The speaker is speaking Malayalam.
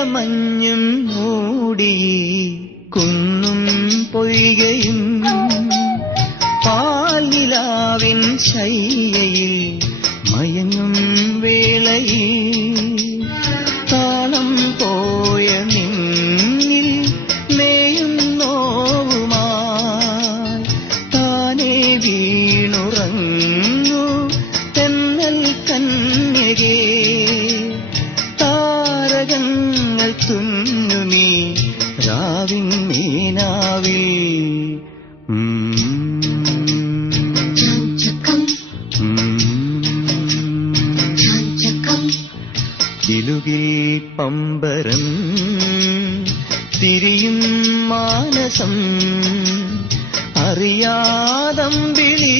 ഇളമഞ്ഞും മൂടി കുന്നും പൊയ്കയും പാൽനിലാവിൻ ശയ്യയിൽ മയങ്ങും വേളയിൽ താളം പോയ നിന്നിൽ മേയും നോവുമായി താനേ വീണുറങ്ങു തെന്നൽ കന്യകേ താരകങ്ങൾ തുന്നുമീ രാവിൻ മീനാവിൽ കിലുകിൽ പമ്പരം തിരിയും മാനസം അറിയാതമ്പിളി